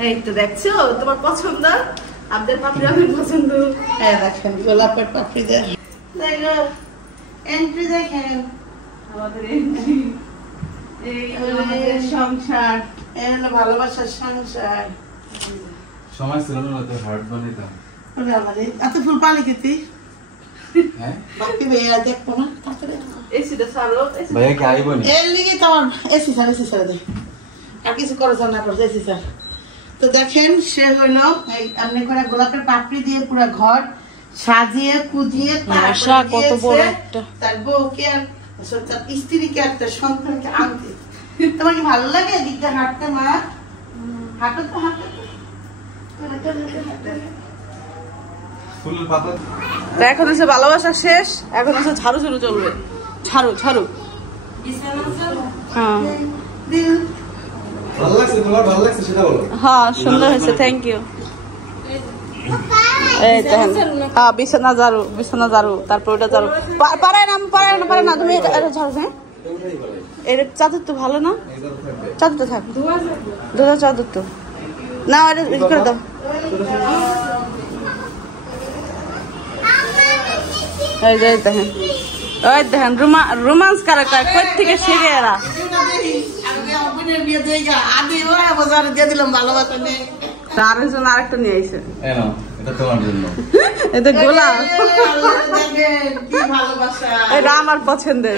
এই তো দেখছো তোমার পছন্দ আপনাদের পাপড়ি অনেক পছন্দ দেখেন গোলাপের পাপড়ি দেখো এন্ট্রি দেখেন আমাদের এন্ট্রি এই আমাদের সংসার এই হলো ভালোবাসার সংসার সময় ছিল না তো হার্ট বানাইতাম ওরে আমারে এত ফুল পালি খেতে হ্যাঁ বাকি ভাইয়া দেখো না তাড়াতাড়ি এসিটা চালো ভাইয়া কি আইবো না এই লিগে তো এসি স্যার দে আর কিছু করছ না করছে এসি স্যার তো দেখেন সে হইল এই আপনি করে গোলাপের পাপড়ি দিয়ে পুরো ঘর সাজিয়ে কুজিয়ে আশা কত বড় একটা তার বউকে আর তার স্ত্রীকে একটা সন্তানকে আনতে তোমার কি ভালো লাগে দিকটা হাঁটতে মা হাঁটো তো ফুল পাতা এখন হচ্ছে ভালোবাসা শেষ এখন হচ্ছে ঝাড়ু ঝাড়ু চলবে ঝাড়ু হ্যাঁ ভালো লাগছে তোমার ভালো লাগছে সেটা বলো হ্যাঁ সুন্দর হয়েছে থ্যাংক ইউ এই দেখেন হ্যাঁ বিছানা ঝাড়ু তারপর ওটা ঝাড়ু পারে না তুমি এটা ঝাড়ু হ্যাঁ এর চাদর তো ভালো না চাদরটা থাক দুটো চাদর তো না এটা করে দাও এই যে দেখেন ওই দেখেন রোমান্স কারা কই থেকে শিখে এরা আরেকজন আরেকটা নিয়ে আইছে এটা তোমার জন্য এটা গোলাপ এটা আমার পছন্দের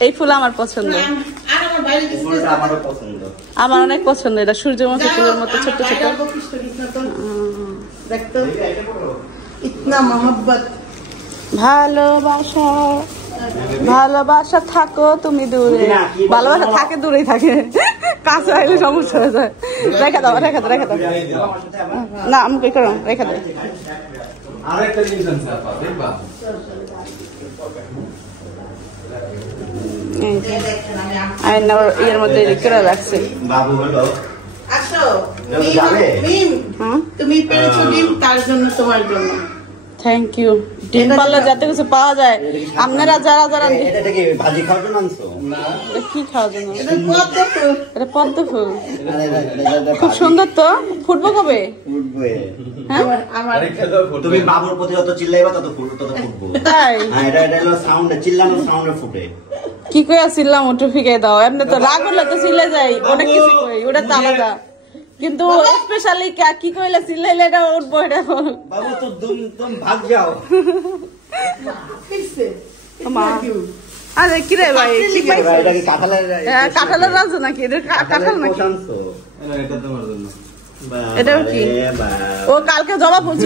এই ফুল আমার পছন্দ আমার অনেক পছন্দ এটা সূর্যমুখী ফুলের মতো ছোট ছোট ইতনা মোহব্বত ভালোবাসা থাকো তুমি দূরে ভালোবাসা থাকে দূরেই থাকে কাছে আইলে সমস্যা হয়ে যায় রেখে দাও না আমি কি করো রেখে দাও আরেকটা জিনিস আছে আপা দেখবা এর মধ্যে করে রাখছে বাবু হলো আসো তুমি পেরেছো ডিম তার জন্য তোমার জন্য থ্যাংক ইউ ডিম পারলে যাতে কিছু পাওয়া যায় আপনারা যারা এটা কি ভাজি খাওয়ার জন্য আনছো এটা কি খাওয়ার জন্য এটা পদ্ম ফুল খুব খুব সুন্দর তো ফুটবো কবে হ্যাঁ তুমি বাবুর প্রতি যত চিল্লাইবা তত ফুটবো তাই এটা হলো সাউন্ড চিল্লানো সাউন্ডে ফুটে কি কই আসিলাম ওটা ফিকে দাও এমনি তো রাগ হলে তো চিল্লে যাই ওটা কিছু কই ওটা তো আলাদা কিন্তু স্পেশালি কি কইলে চিল্লাইলে এটা উঠবো এটা বাবু তো তুমি ভাগ যাও মা আরে কি রে ভাই কি পাইছিস এটা কি কাঁঠালের রাজ নাকি এটা কাঁঠাল নাকি এটা তোমার জন্য এটা কি ও কালকে জবা ফুল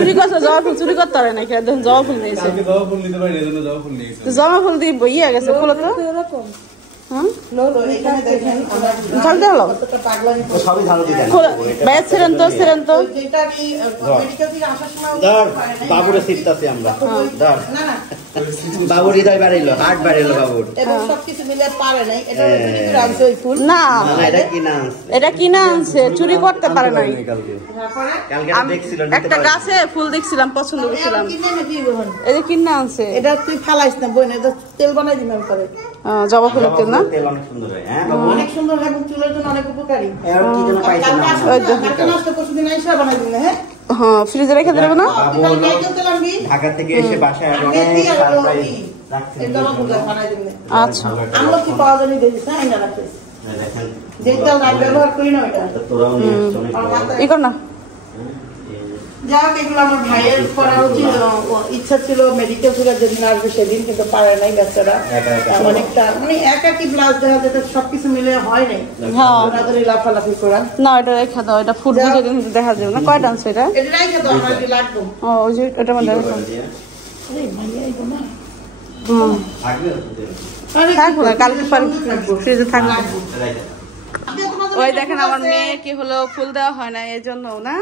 চুরি করতে পারে নাকি জবা ফুল নিয়েছে জবা ফুল নিতে পারি এজন্য জবা ফুল নিয়েছে জবা ফুল দিয়ে বইয়া গেছে ফুল তো বাবুরে শিখতেছি আমরা বাবুর হৃদয় বাড়িল হার্ট বাড়িল বাবুর না এটা কিনা আনছে চুরি করতে পারে নাই একটা গাছে ফুল দেখছিলাম পছন্দ করছিলাম এই যে কিনা আনছে এটা তুই ফালাইস না বোন এটা তেল বানাই দিলাম করে জবা ফুলের তেল না অনেক সুন্দর হয় চুলের জন্য অনেক উপকারী হ্যাঁ ফ্রিজে রেখে দেবো না ঢাকা থেকে এসে বাসায় আচ্ছা আমরা কি পাওয়া জানি দেখিস না আইনা রাখিস যেটা ব্যবহার করি না এটা ই কর না যাক এগুলো আমার ভাইয়ের করা উচিত ইচ্ছা ছিল মেডিকেল থেকে যেদিন আসবে সেদিন কিন্তু পারে নাই বাচ্চারা অনেকটা মানে একাকি ব্লাউজ দেখা যেতে সবকিছু মিলে হয় নাই লাফালাফি করা না এটা রেখে দাও এটা ফুটবল যেদিন দেখা যাবে না কয়টা আনছো এটা এটা রেখে দাও আমার কি লাগবে ও ওই যে এটা মধ্যে আরে ভাইয়া এইগো না থাকবো না কালকে ফ্রিজে থাকবে ওই দেখেন আমার মেয়ে কি হলো ফুল দেওয়া হয় না এই জন্য না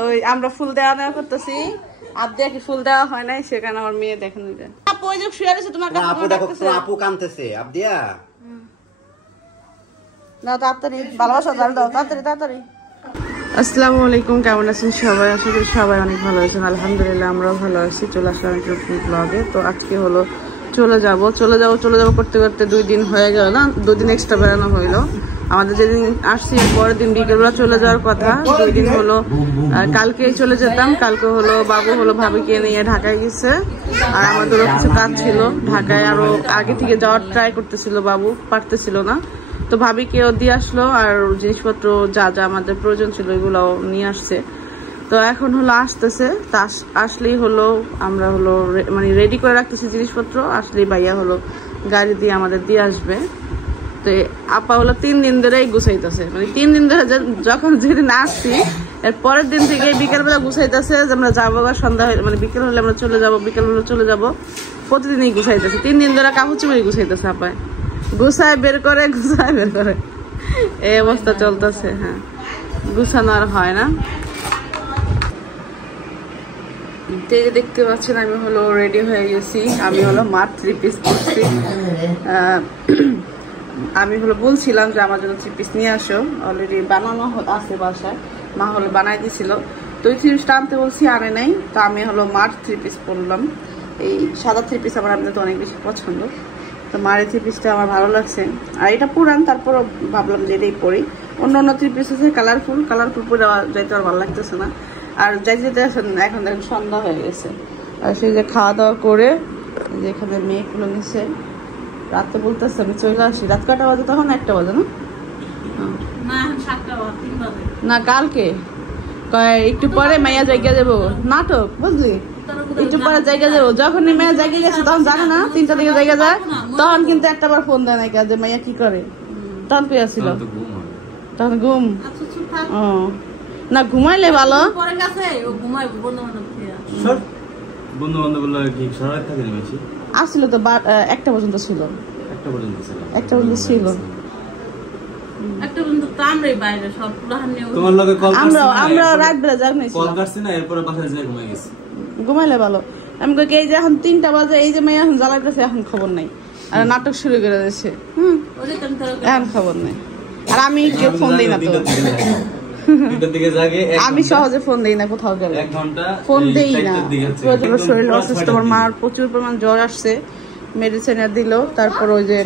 ওই আমরা ফুল দেওয়া নেওয়া করতেছি আবদিয়া কি ফুল দেওয়া হয় নাই সেখানে আমার মেয়ে দেখেন আপু ওই যে শুয়ে রয়েছে তোমার কাছে আপু দেখো আপু কাঁদতেছে আবদিয়া না তাড়াতাড়ি ভালোবাসা দাও তাড়াতাড়ি আসসালামু আলাইকুম কেমন আছেন সবাই আশা করি সবাই অনেক ভালো আছেন আলহামদুলিল্লাহ আমরাও ভালো আছি চলে আসলাম একটা ব্লগে তো আজকে হলো চলে যাব করতে করতে 2 দিন হয়ে গেল না, 2 দিন এক্সট্রা বেড়ানো হইলো। আমাদের যেদিন আসছি পরের দিন বিকেলবেলা চলে যাওয়ার কথা, 2 দিন হলো। কালকেই চলে যেতাম, কালকে হলো বাবু হলো ভাবিকে নিয়ে ঢাকায় গেছে, আর আমাদেরও কিছু কাজ ছিল ঢাকায়, আরো আগে থেকে যাওয়ার ট্রাই করতেছিল, বাবু পারতেছিল না, তো ভাবিকেও দিয়ে আসলো, আর জিনিসপত্র যা যা আমাদের প্রয়োজন ছিল এগুলো নিয়ে আসছে। তো এখন হলো আসতেছে, তা আসলেই হলো আমরা হলো মানে রেডি করে রাখতেছি জিনিসপত্র, আসলেই ভাইয়া হলো গাড়ি দিয়ে আমাদের দিয়ে আসবে। তো আপা হলো 3 দিন ধরেই গুছাইতেছে, মানে 3 দিন ধরে যখন যেদিন আসছি এর পরের দিন থেকে বিকেলবেলা গুছাইতেছে যে আমরা যাবো, সন্ধ্যা হলে মানে বিকেল হলে আমরা চলে যাবো, বিকেল হলে চলে যাবো, প্রতিদিনই গুছাইতেছে। 3 দিন ধরে কাপড় চুপড়ি গুছাইতেছে আপায়, গুছায় বের করে এই অবস্থা চলতেছে। হ্যাঁ, গুছানো আর হয় না। দেখতে পাচ্ছেন আমি হলো রেডি হয়ে গেছি, আমি হলো মাত্র 3 পিস করছি। আমি হলো বলছিলাম যে আমার জন্য 3 পিস নিয়ে আসো, অলরেডি বানানো আছে বাসায়, মা হলো বানাই দিছিল, তো ওই 3 পিসটা আনতে বলছি, আনে নাই, তো আমি হলো মাত্র 3 পিস পরলাম। এই সাদা 3 পিস আমার আপনাদের অনেক বেশি পছন্দ, তো মার 3 পিসটা আমার ভালো লাগছে। আর এটা পুরান, তারপরও ভাবলাম যে এটাই পরি। অন্য 3 পিস আছে কালারফুল পরে যাইতে আর ভালো লাগতেছে না, আর যাইতে এখন দেখেন সন্ধ্যা হয়ে গেছে। আর সেই যে খাওয়া দাওয়া করে যেখানে মেয়েগুলো নিচ্ছে, রাতে বলতেছে আমি চলে আসি, রাত কটা বাজে তখন? 1টা বাজে না কালকে একটু পরে মাইয়া জায়গা যাবো, নাটক বুঝলি, একটু পরে জায়গা যাবো। যখন মাইয়া জায়গা গেছে তখন জানে না 3টা দিকে জায়গা যায়, তখন কিন্তু একটা বার ফোন দেয় নাই যে মাইয়া কি করে, তখন পেয়ে আসছিল, তখন ঘুম। ও না, ঘুমাইলে ভালো। আসছিল তো 1টা পর্যন্ত ছিল, 1টা পর্যন্ত ছিল। আমরা রাত বেলা ঘুমাইলে ভালো। আমি কই এই যে এখন 3টা বাজে, এই যে মেয়ে এখন জ্বালাইতেছে, এখন খবর নাই, আর নাটক শুরু করে দিয়েছে, এখন খবর নাই। আর আমি কেউ ফোন দিই না তো, আমি সহজে ফোন দিই না, কোথাও গেলে ফোন দিই না। শরীর অসুস্থ, আমার মার প্রচুর পরিমাণ জ্বর আসছে, মেডিসিন দিল, তারপর ওই যে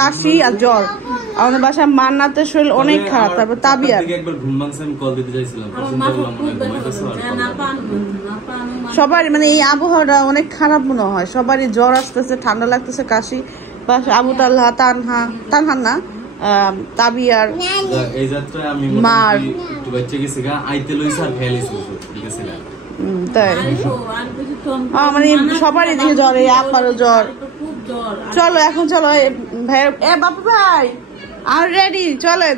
কাশি আর জ্বর। আমাদের বাসায় মান্নাতের শরীর অনেক খারাপ, তারপর তাবিয়ার সবারই মানে এই আবহাওয়াটা অনেক খারাপ মনে হয়, সবারই জ্বর আসতেছে, ঠান্ডা লাগতেছে, কাশি। আবু তালহা তানহান না তাবিয়ার মার তাই মানে সবারই দিকে জ্বর, এই আপারও জ্বর। চলো এখন চলো ভাই, বাপু ভাই আমি রেডি, চলেন।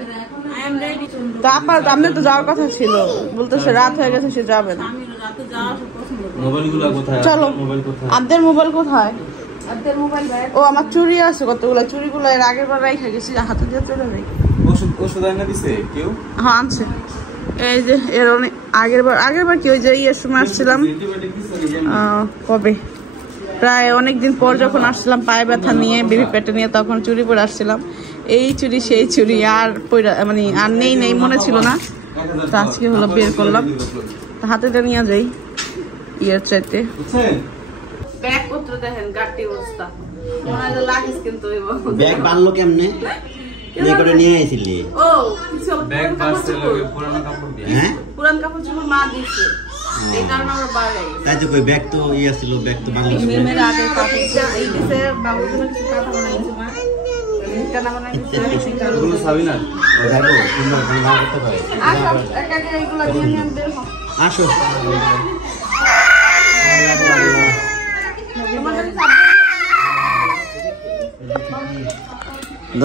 তো আপার আপনার তো যাওয়ার কথা ছিল, বলতেছে রাত হয়ে গেছে, সে যাবে না। চলো, আপনাদের মোবাইল কোথায়? ও আমার চুরি আছে কতগুলো, চুরিগুলো এর আগের বার রাইখা গেছি, হাতে দিয়ে চলে যাই। হ্যাঁ আনছে, এই যে এর অনেক আগের বার কি ওই যে ইয়ের সময় আসছিলাম, কবে প্রায় অনেকদিন পর যখন আসছিলাম পায়ে ব্যথা নিয়ে, বেবি পেটে নিয়ে, তখন চুরি পরে আসছিলাম। এই চুরি সেই চুরি আর মানে আর নেই মনে ছিল না, তো আজকে হলো বের করলাম, হাতেটা নিয়ে যাই ইয়ের চাইতে। ব্যাগপত্র দেখেন গাটি অবস্থা, মনে হয় লাগিস কিন্তু ব্যাগ বানলো কেমনে? করে নিয়ে আইছিলি? ও ব্যাগ পার্সেল পুরানো কাপড় দিয়ে, হ্যাঁ পুরান কাপড় চোপড় মা দিয়েছে, এই কারণে আমরা বাইরে গেছি। তাই তো কই ব্যাগ তো ছিল, ব্যাগ তো বাংলা ছিল। মেয়ের আগে কাপড় এই দিছে, বাবুর জন্য কিছু কাটা বানাইছে মা, কানা বানাইছে এগুলো সাবিনা। ও দেখো সুন্দর বাংলা করতে পারে। আসো একা একা এগুলো নিয়ে নিয়ে বের হও, আসো।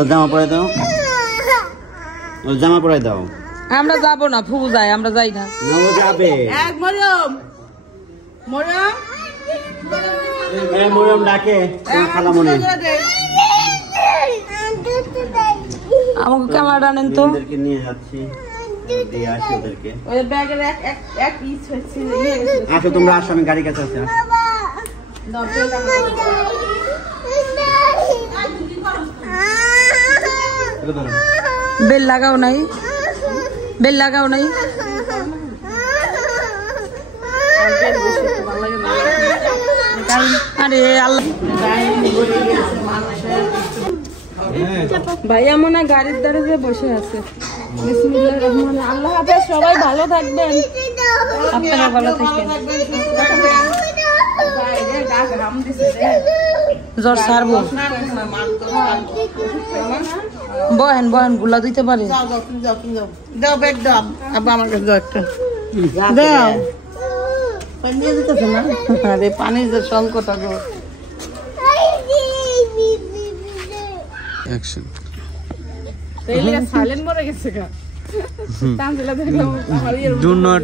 জামা পরাই দাও, জামা পরাই দাও। আমরা যাবো না, ফুবু যায়, আমরা যাই না। যাবে মরিয়ম ডাকে খালা মনে। আমাকে ক্যামেরা আনেন তো, নিয়ে যাচ্ছি। আসো তোমরা, আসো, আমি গাড়ির কাছে আছি। বেল লাগাও নাই, বেল লাগাও নাই। আরে আল্লাহ ভাইয়া মনে হয় গাড়ির দ্বারে যে বসে আছে। বিসমিল্লাহির রহমানির রহিম। আল্লাহ হাফেজ, সবাই ভালো থাকবেন, আপনারা ভালো থাকবেন। জ্বর সারবো, বহেন বহেন গুলা দিতে পারে। দাও ব্যাগ দাও, আব্বা আমার কাছে দাও একটা দাও। পানি দিয়ে দিতেছে না? আরে পানির যে সংকট গো। অ্যাকশন। ডু নট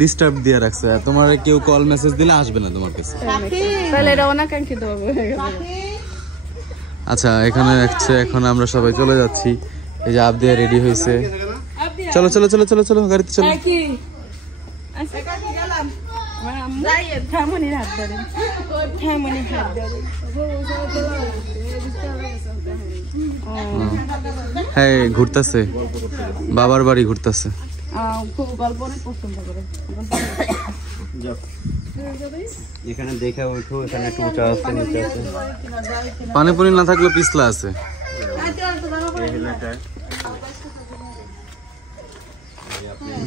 ডিস্টার্ব দিয়ে রাখছে, তোমার কেউ কল মেসেজ দিলে আসবে না তোমার কাছে। আচ্ছা এখানে এখন আমরা সবাই চলে যাচ্ছি। এই যে আবদিয়া রেডি হয়েছে, চলো চলো চলো চলো চলো গাড়িতে চলো। হ্যাঁ ঘুরতেছে, বাবার বাড়ি ঘুরতেছে। এখানে দেখে উঠো, এখানে একটু উঁচা আছে, নিচে আছে। পানি পুনি না থাকলে পিছলা আছে।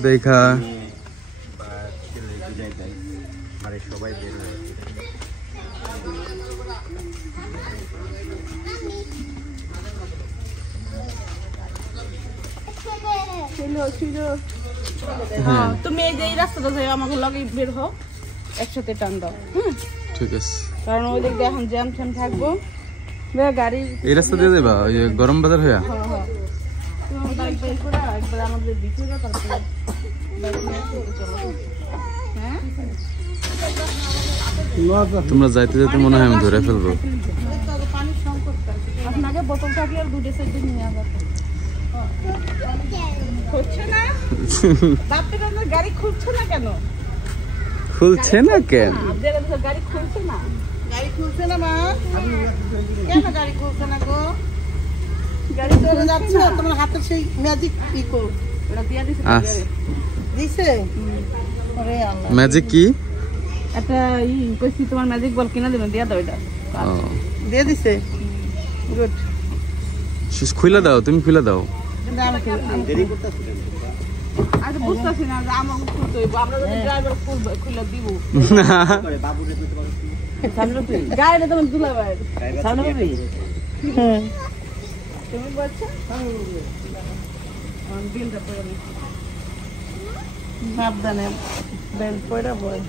দেখা সবাই বের হয়ে তুমি এই যে এই রাস্তাটা যাই আমাকে লগে বের হও, একসাথে টান দাও। ঠিক আছে, কারণ ওই দিক দিয়ে এখন জ্যাম ঠ্যাম থাকবো, গাড়ি এই রাস্তা দিয়ে যাবা ওই গরম বাজার হইয়া। একবার আমাদের দিতে তারপরে তোমরা যাইতে যাইতে মনে হয় আমি ধরে ফেলবো। আপনাকে বোতল থাকলে আর দুটো সাইড নিয়ে যাবে। হচ্ছে না বাপের গাড়ি খুলছে না কেন? খুলছে না কেন? গাড়ি খুলছে না, গাড়ি খুলছে না মা? কেন গাড়ি খুলছে না গো? গাড়ি চলে যাচ্ছে, তোমার হাতে সেই ম্যাজিক কি কো ওটা দিয়া দিছে দিছে? আরে আল্লাহ, ম্যাজিক কি? একটা কইছি তোমার ম্যাজিক বল কিনা দিবেন, দিয়া দাও। এটা দিয়ে দিছে, গুড। খুলে দাও, তুমি খুলে দাও। দেরি করতেছ কেন? আচ্ছা বুঝতেছি না যে আমাকে খুলতে হইব, আমরা যদি ড্রাইভার খুলে দিব বাবুরে দিতে পারো গাড়িটা তুমি দুলাবাই সামনে পাবি। হ্যাঁ তুমি বলছো অন বিলটা পড়ে নি, সাবধানে বেল পয়রা বয়।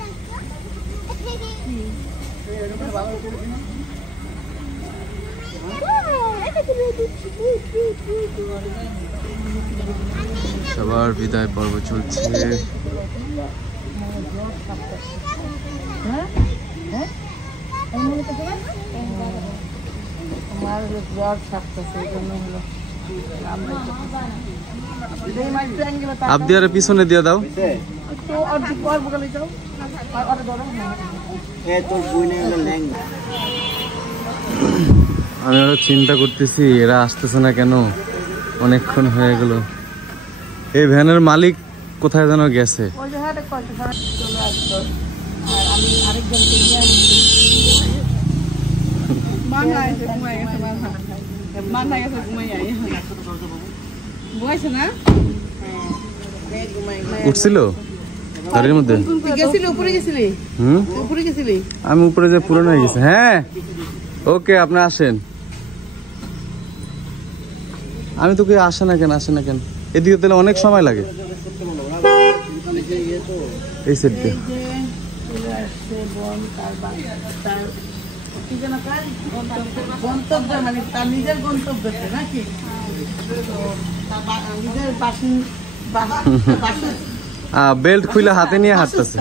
সবার বিদায় পর্ব চলছে। আবদিয়ার পিছনে দিয়ে দাও। আমি আরো চিন্তা করতেছি এরা আসতেছে না কেন, অনেকক্ষণ হয়ে গেল। এই ভ্যানের মালিক কোথায় যেন গেছে। উঠছিল গাড়ির মধ্যে? আমি উপরে যে পুরনো হয়ে গেছে। হ্যাঁ ওকে, আপনি আসেন। আমি তোকে আসে না কেন, আসে না কেন? এদিকে তাহলে অনেক সময় লাগে। এই সেট দিয়ে গন্তব্য মানে তার নিজের গন্তব্য নাকি নিজের বেল্ট খুলে হাতে নিয়ে হাঁটতেছে,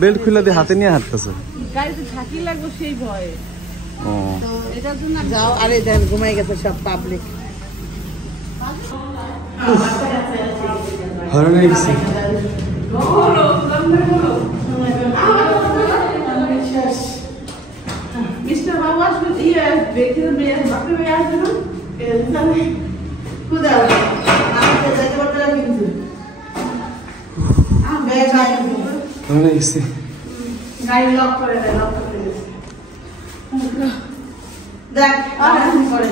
বেল্ট খুলে দিয়ে হাতে নিয়ে হাঁটতেছে। গাড়িতে থাকি লাগবে সেই ভয়ে। ও এটার জন্য যাও। আরে দেন ঘুমাই গেছে সব পাবলিক। হরণ হয়ে গেছে। মিস্টার বাবু আসবেন, দেখতে বাপরে ভাই আসবে না? হরণ হয়ে গেছে। গাড়ি লক করে দেয়, লক করে দিয়েছে। দেখ আরাম করে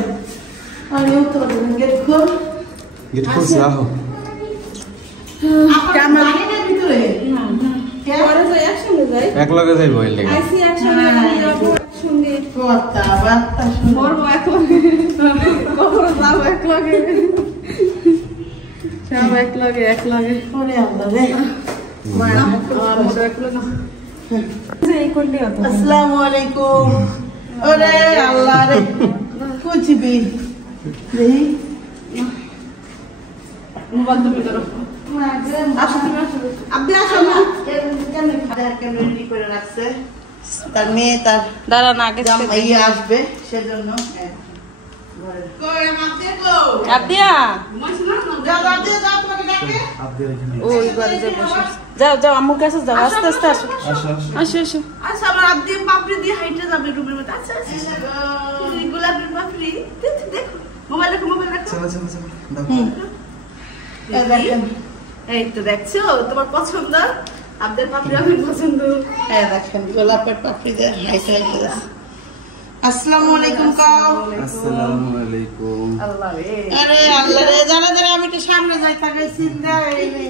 আরে ও তো গেট খোল গেট খুলছে আহো ক্যামেরা লাইনের ভিতরে পরে যাই একসঙ্গে যাই এক লগে যাইব এই লাগা আইসি একসঙ্গে আমি যাবো একসঙ্গে কথা বার্তা শুনে মরবো একলগে কখনো যাবো একলগে সব একলগে ওরে আল্লাহ রে আমার মতো একলগে এই করলে হতো আসসালামু আলাইকুম ওরে আল্লাহ রে কুছ भी नहीं মোবাইল তুমি ধরো আসো তুমি আসো আপনি আসো না কেমন রেডি করে রাখছে তার মেয়ে তার দাঁড়া না আগে জামাই আসবে সেজন্য আদিয়া ওই ঘরে যে বসে যাও যাও আম্মুর কাছে যাও আস্তে আস্তে আসো আসো আসো আচ্ছা আমার আব্দি পাপড়ি দিয়ে হাইটে যাবে রুমের মধ্যে আচ্ছা গোলাপের পাপড়ি দেখো মোবাইল দেখো এই তো দেখছো তোমার পছন্দ আব্দের পাপড়ি আমার পছন্দ দেখেন গোলাপের পাপড়ি দিয়ে হাইটে রেখে আসসালামু আলাইকুম কাও আসসালামু আলাইকুম আল্লাহ রে আরে আল্লাহ রে জানা জানা আমি তো সামনে যাই থাকে চিন্তা হইনি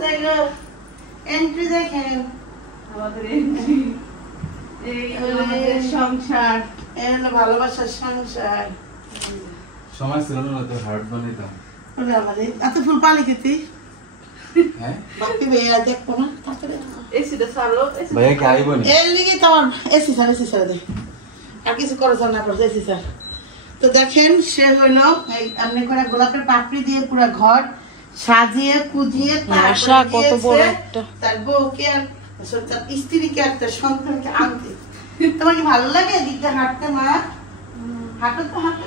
দেখো এন্ট্রি দেখেন আমাদের এই আমাদের সংসার এই হলো ভালোবাসার সংসার সময় ছিল না তো হার্ট বানাইতাম ওরে আল্লাহ রে এত ফুল পালি খেতে হ্যাঁ বাকি ভাইয়া দেখবো না তাড়াতাড়ি এসিটা সারলো ভাইয়া কি আইব নি এর লিগে তো এসি স্যার দে আর কিছু করার না করছে এসি স্যার তো দেখেন সে হইল এই এমনি করে গোলাপের পাপড়ি দিয়ে পুরো ঘর সাজিয়ে কুজিয়ে আশা কত বড় একটা তার বউকে আর তার স্ত্রীকে আর তার সন্তানকে আনতে তোমার কি ভালো লাগে দিকটা হাঁটতে মা হাঁটো তো হাঁটো